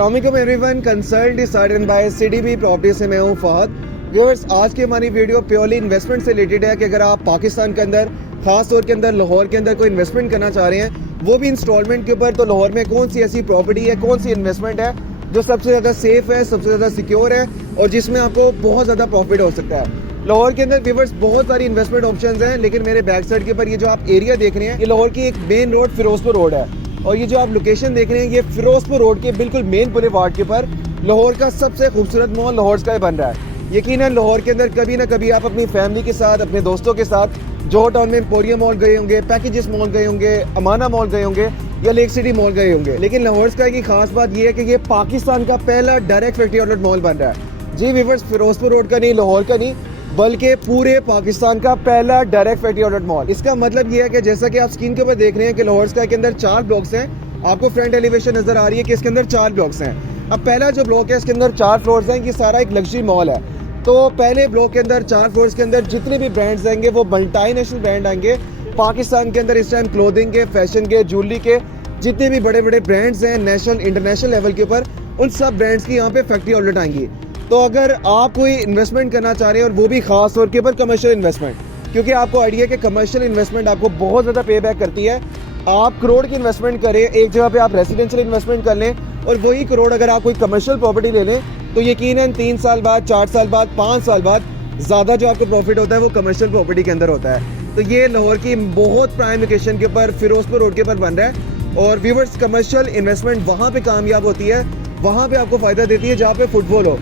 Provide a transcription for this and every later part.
अस्सलाम वालेकुम everyone. Consult decided by CDB property से मैं हूं फहद। व्यूअर्स, आज की हमारी वीडियो प्योरली इन्वेस्टमेंट से रिलेटेड है कि अगर आप पाकिस्तान के अंदर, खास तौर के अंदर लाहौर के अंदर कोई इन्वेस्टमेंट करना चाह रहे हैं, वो भी इंस्टॉलमेंट के ऊपर, तो लाहौर में कौन सी ऐसी प्रॉपर्टी है, कौन सी इन्वेस्टमेंट है जो सबसे ज़्यादा सेफ है, सबसे ज़्यादा सिक्योर है और जिसमें आपको बहुत ज़्यादा प्रॉफिट हो सकता है। लाहौर के अंदर व्यूअर्स बहुत सारी इन्वेस्टमेंट ऑप्शंस हैं, लेकिन मेरे बैक साइड के ऊपर ये जो आप एरिया देख रहे हैं, ये लाहौर की एक मेन रोड फिरोजपुर रोड है और ये जो आप लोकेशन देख रहे हैं, ये फिरोजपुर रोड के बिल्कुल मेन बुलेवार्ड के ऊपर लाहौर का सबसे खूबसूरत मॉल लाहौर स्काई बन रहा है। यकीनन लाहौर के अंदर कभी ना कभी आप अपनी फैमिली के साथ, अपने दोस्तों के साथ जोहर टाउन में एम्पोरियम मॉल गए होंगे, पैकेजेस मॉल गए होंगे, अमाना मॉल गए होंगे या लेक सिटी मॉल गए होंगे। लेकिन लाहौर स्काई की खास बात यह है कि ये पाकिस्तान का पहला डायरेक्ट फैक्ट्री आउटलेट मॉल बन रहा है। जी व्यूअर्स, फिरोजपुर रोड का नहीं, लाहौर का नहीं, बल्कि पूरे पाकिस्तान का पहला डायरेक्ट फैक्ट्री आउटलेट मॉल। इसका मतलब यह है कि जैसा कि आप स्क्रीन के ऊपर देख रहे हैं कि लाहौर स्काई के अंदर 4 ब्लॉक्स हैं। आपको फ्रंट एलिवेशन नजर आ रही है कि इसके अंदर 4 ब्लॉक्स हैं। अब पहला जो ब्लॉक है, इसके अंदर 4 फ्लोर्स हैं। ये सारा एक लग्जरी मॉल है। तो पहले ब्लॉक के अंदर 4 फ्लोर्स के अंदर जितने भी ब्रांड्स आएंगे वो मल्टीनेशनल ब्रांड आएंगे। पाकिस्तान के अंदर इस टाइम क्लोथिंग के, फैशन के, ज्वेलरी के जितने भी बड़े बड़े ब्रांड्स हैं नेशनल इंटरनेशनल लेवल के ऊपर, उन सब ब्रांड्स की यहाँ पे फैक्ट्री आउटलेट आएंगी। तो अगर आप कोई इन्वेस्टमेंट करना चाह रहे हैं और वो भी खास तौर के ऊपर कमर्शियल इन्वेस्टमेंट, क्योंकि आपको आइडिया है कि कमर्शियल इन्वेस्टमेंट आपको बहुत ज़्यादा पे बैक करती है। आप करोड़ की इन्वेस्टमेंट करें, एक जगह पे आप रेसिडेंशियल इन्वेस्टमेंट कर लें और वही करोड़ अगर आप कोई कमर्शियल प्रॉपर्टी ले लें तो यकीनन 3 साल बाद, 4 साल बाद, 5 साल बाद ज़्यादा जो आपको प्रॉफिट होता है वो कमर्शियल प्रॉपर्टी के अंदर होता है। तो ये लाहौर की बहुत प्राइम लोकेशन के ऊपर फिरोजपुर रोड के ऊपर बन रहा है। और व्यूअर्स, कमर्शियल इन्वेस्टमेंट वहाँ पे कामयाब होती है, वहाँ पे आपको फ़ायदा देती है जहाँ पे फुटफॉल हो।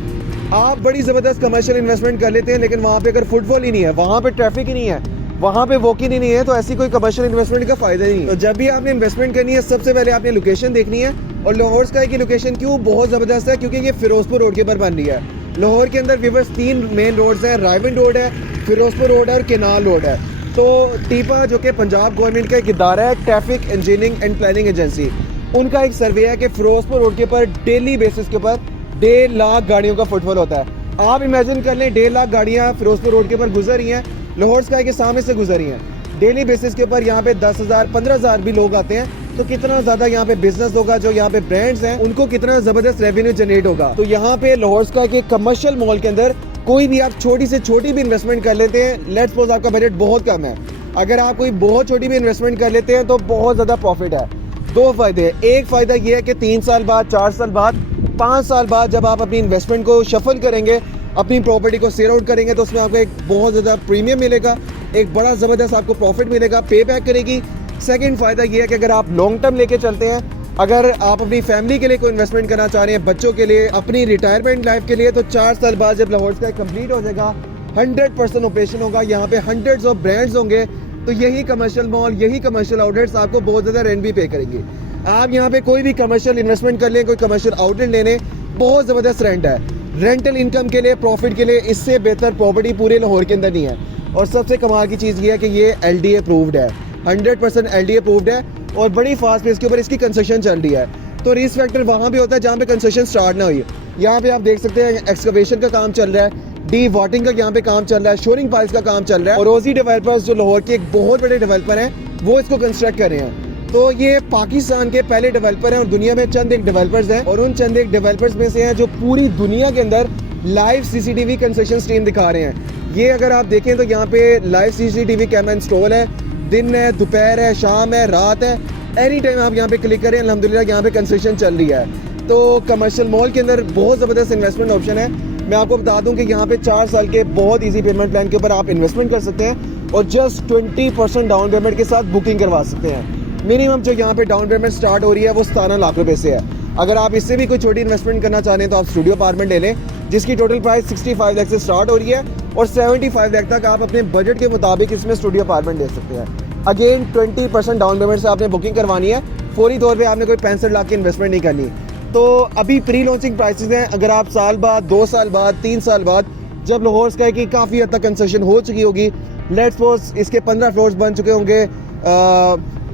आप बड़ी ज़बरदस्त कमर्शियल इन्वेस्टमेंट कर लेते हैं, लेकिन वहाँ पे अगर फुटफॉल ही नहीं है, वहाँ पे ट्रैफिक ही नहीं है, वहाँ पे वॉकिंग ही नहीं है, तो ऐसी कोई कमर्शियल इन्वेस्टमेंट का फ़ायदा ही नहीं। तो जब भी आपने इन्वेस्टमेंट करनी है, सबसे पहले आपने लोकेशन देखनी है। और लाहौर स्काई की लोकेशन क्यों बहुत ज़बरदस्त है, क्योंकि ये फिरोजपुर रोड के ऊपर बन रही है। लाहौर के अंदर व्यूअर्स 3 मेन रोड्स हैं, रायवन रोड है, फिरोजपुर रोड है और केनाल रोड है। तो टीपा जो कि पंजाब गवर्नमेंट का एक इदारा है, traffic engineering and planning agency, उनका एक सर्वे है कि फिरोजपुर रोड के ऊपर डेली बेसिस के ऊपर 1.5 लाख गाड़ियों का फुटफॉल होता है। आप इमेजिन कर लें, 1.5 लाख गाड़ियाँ फिरोजपुर रोड के ऊपर गुजर रही हैं, लाहौर स्काई के सामने से गुजर रही हैं। डेली बेसिस के ऊपर यहाँ पे 10,000 15,000 भी लोग आते हैं, तो कितना ज़्यादा यहाँ पे बिजनेस होगा, जो यहाँ पे ब्रांड्स हैं उनको कितना ज़बरदस्त रेवेन्यू जनरेट होगा। तो यहाँ पे लाहौर स्काई के कमर्शियल मॉल के अंदर कोई भी आप छोटी से छोटी भी इन्वेस्टमेंट कर लेते हैं, लेट्स सपोज आपका बजट बहुत कम है, अगर आप कोई बहुत छोटी भी इन्वेस्टमेंट कर लेते हैं तो बहुत ज़्यादा प्रॉफिट है। 2 फ़ायदे हैं। एक फ़ायदा ये है कि 3 साल बाद, 4 साल बाद, 5 साल बाद जब आप अपनी इन्वेस्टमेंट को शफल करेंगे, अपनी प्रॉपर्टी को सेल आउट करेंगे, तो उसमें आपको एक बहुत ज़्यादा प्रीमियम मिलेगा, एक बड़ा ज़बरदस्त आपको प्रॉफिट मिलेगा, पे बैक करेगी। सेकंड फ़ायदा ये है कि अगर आप लॉन्ग टर्म लेके चलते हैं, अगर आप अपनी फैमिली के लिए कोई इन्वेस्टमेंट करना चाह रहे हैं, बच्चों के लिए, अपनी रिटायरमेंट लाइफ के लिए, तो 4 साल बाद जब लाहौर स्काई कंप्लीट हो जाएगा, 100% ऑपरेशन होगा, यहाँ पे हंड्रेड्स ऑफ ब्रांड्स होंगे, तो यही कमर्शियल मॉल, यही कमर्शियल आउटलेट्स आपको बहुत ज़्यादा रेंट भी पे करेंगे। आप यहाँ पे कोई भी कमर्शियल इन्वेस्टमेंट कर लें, कोई कमर्शियल आउटलेट ले लें, बहुत ज़बरदस्त रेंट है। रेंटल इनकम के लिए, प्रॉफिट के लिए इससे बेहतर प्रॉपर्टी पूरे लाहौर के अंदर नहीं है। और सबसे कमाल की चीज़ ये है कि ये LDA अप्रूव्ड है, 100% LDA अप्रूव्ड है और बड़ी फास्ट पेस के ऊपर इसकी कंस्ट्रक्शन चल रही है। तो रिस्क फैक्टर वहाँ भी होता है जहाँ पे कंस्ट्रक्शन स्टार्ट ना हुई। यहाँ पे आप देख सकते हैं एक्सकवेशन का काम चल रहा है, डी वाटिंग का यहाँ पे काम चल रहा है, शोरिंग पाइल्स का काम चल रहा है और रोजी डेवलपर्स जो लाहौर के एक बहुत बड़े डेवलपर हैं, वो इसको कंस्ट्रक्ट कर रहे हैं। तो ये पाकिस्तान के पहले डेवलपर हैं और दुनिया में चंद एक डेवलपर्स हैं, और उन चंद एक डेवलपर्स में से हैं जो पूरी दुनिया के अंदर लाइव CCTV कंस्ट्रक्शन स्ट्रीम दिखा रहे हैं। ये अगर आप देखें तो यहाँ पे लाइव CCTV कैमरा इंस्टॉल है, दिन है, दोपहर है, शाम है, रात है, एनी टाइम आप यहाँ पे क्लिक करें, अल्हम्दुलिल्लाह यहाँ पे कंस्ट्रक्शन चल रही है। तो कमर्शियल मॉल के अंदर बहुत ज़बरदस्त इन्वेस्टमेंट ऑप्शन है। मैं आपको बता दूं कि यहाँ पे 4 साल के बहुत इजी पेमेंट प्लान के ऊपर आप इन्वेस्टमेंट कर सकते हैं और जस्ट 20% डाउन पेमेंट के साथ बुकिंग करवा सकते हैं। मिनिमम जो यहाँ पे डाउन पेमेंट स्टार्ट हो रही है वो 17 लाख रुपए से है। अगर आप इससे भी कोई छोटी इन्वेस्टमेंट करना चाह रहे हैं तो आप स्टूडियो अपार्टमेंट ले लें, जिसकी टोटल प्राइस 65 लाख से स्टार्ट हो रही है और 75 लाख तक आप अपने बजट के मुताबिक इसमें स्टूडियो अपार्टमेंट ले सकते हैं। अगेन 20% डाउन पेमेंट से आपने बुकिंग करवानी है, फौरी तौर पे आपने कोई 65 लाख की इन्वेस्टमेंट नहीं करनी। तो अभी प्री लॉन्चिंग प्राइसेस हैं, अगर आप साल बाद, 2 साल बाद, 3 साल बाद जब लाहौर स्काई की काफ़ी हद तक कंस्ट्रक्शन हो चुकी होगी, लेट्स सपोज इसके 15 फ्लोर्स बन चुके होंगे,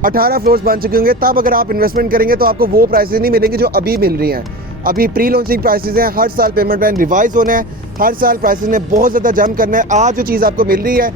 18 फ्लोर्स बन चुके होंगे, तब अगर आप इन्वेस्टमेंट करेंगे तो आपको वो प्राइसेस नहीं मिलेंगी जो अभी मिल रही हैं। अभी प्री लॉन्चिंग प्राइसेस हैं, हर साल पेमेंट प्लान रिवाइज होना है, हर साल प्राइसेस में बहुत ज़्यादा जंप करना है। आज जो चीज़ आपको मिल रही है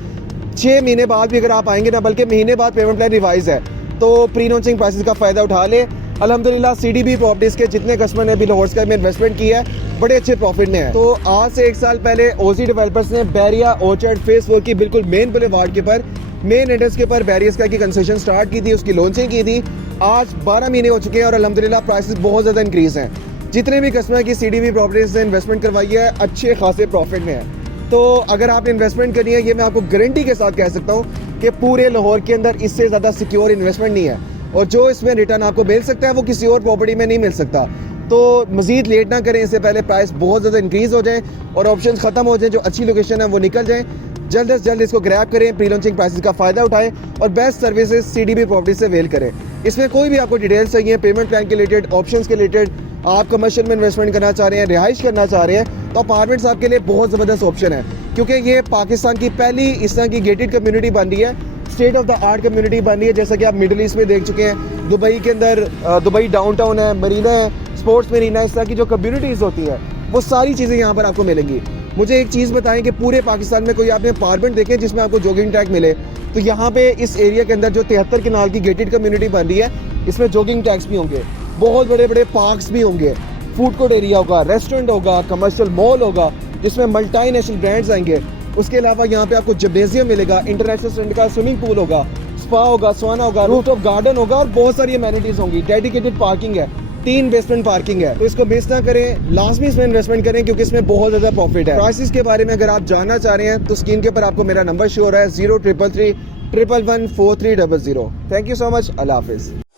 6 महीने बाद भी अगर आप आएंगे ना, बल्कि महीने बाद पेमेंट प्लान रिवाइज है, तो प्री लॉन्चिंग प्राइसेस का फ़ायदा उठा ले। अल्हम्दुलिल्लाह CDB प्रॉपर्टीज़ के जितने कस्टमर ने अभी लाहौर स्काई में इन्वेस्टमेंट किया है बड़े अच्छे प्रॉफिट में है। तो आज से 1 साल पहले ओजी डेवलपर्स ने बैरिया ऑर्चर्ड फेस 4 की बिल्कुल मेन बुलेवार्ड के पर मेन एंट्रेंस के ऊपर बैरिया स्काई की कंस्ट्रक्शन स्टार्ट की थी, उसकी लॉन्चिंग की थी। आज 12 महीने हो चुके हैं और अल्हम्दुलिल्लाह प्राइसेस बहुत ज़्यादा इंक्रीज हैं। जितने भी कस्टमर की CDB प्रॉपर्टीज़ ने इन्वेस्टमेंट करवाई है अच्छे खासे प्रॉफिट में है। तो अगर आपने इन्वेस्टमेंट करनी है, ये मैं आपको गारंटी के साथ कह सकता हूँ कि पूरे लाहौर के अंदर इससे ज़्यादा सिक्योर इन्वेस्टमेंट नहीं है और जो इसमें रिटर्न आपको मिल सकता है वो किसी और प्रॉपर्टी में नहीं मिल सकता। तो मज़ीद लेट ना करें, इससे पहले प्राइस बहुत ज़्यादा इंक्रीज़ हो जाए और ऑप्शन ख़त्म हो जाए, जो अच्छी लोकेशन है वो निकल जाए। जल्द से जल्द इसको ग्रैब करें, प्री लॉन्चिंग प्राइसेस का फ़ायदा उठाएं और बेस्ट सर्विसेज CDB प्रॉपर्टी से अवेल करें। इसमें कोई भी आपको डिटेल्स चाहिए, पेमेंट प्लान के रिलेटेड, ऑप्शंस के रिलेटेड, आप कमर्शियल में इन्वेस्टमेंट करना चाह रहे हैं, रिहाइश करना चाह रहे हैं, तो अपार्टमेंट्स आपके लिए बहुत ज़बरदस्त ऑप्शन है, क्योंकि ये पाकिस्तान की पहली इस तरह की गेटेड कम्युनिटी बन रही है, state of the art community बन रही है। जैसा कि आप मिडिल ईस्ट में देख चुके हैं, दुबई के अंदर दुबई डाउनटाउन है, मरीना है, स्पोर्ट्स मरीना, इस तरह की जो कम्युनिटीज़ होती हैं वो सारी चीज़ें यहाँ पर आपको मिलेंगी। मुझे एक चीज़ बताएं कि पूरे पाकिस्तान में कोई आपने अपार्टमेंट देखे जिसमें आपको जॉगिंग ट्रैक मिले? तो यहाँ पे इस एरिया के अंदर जो 73 कनाल की गेटेड कम्युनिटी बन रही है, इसमें जॉगिंग ट्रैक्स भी होंगे, बहुत बड़े बड़े पार्क्स भी होंगे, फूड कोर्ट एरिया होगा, रेस्टोरेंट होगा, कमर्शियल मॉल होगा जिसमें मल्टी नेशनल ब्रांड्स आएंगे। उसके अलावा यहाँ पे आपको जिम्नेजियम मिलेगा, इंटरनेशनल स्टैंडर्ड का स्विमिंग पूल होगा, स्पा होगा, सवाना होगा, रूफटॉप गार्डन होगा और बहुत सारी अमेनिटीज होंगी। डेडिकेटेड पार्किंग है, 3 बेसमेंट पार्किंग है, तो इसको मिस ना करें, लाजमी इसमें इन्वेस्टमेंट करें क्योंकि इसमें बहुत ज़्यादा प्रॉफिट है। प्राइसेस के बारे में अगर आप जानना चाह रहे हैं तो स्क्रीन के ऊपर आपको मेरा नंबर शो हो रहा है 0333 111 4300। थैंक यू सो मच, अल्लाह हाफिज़।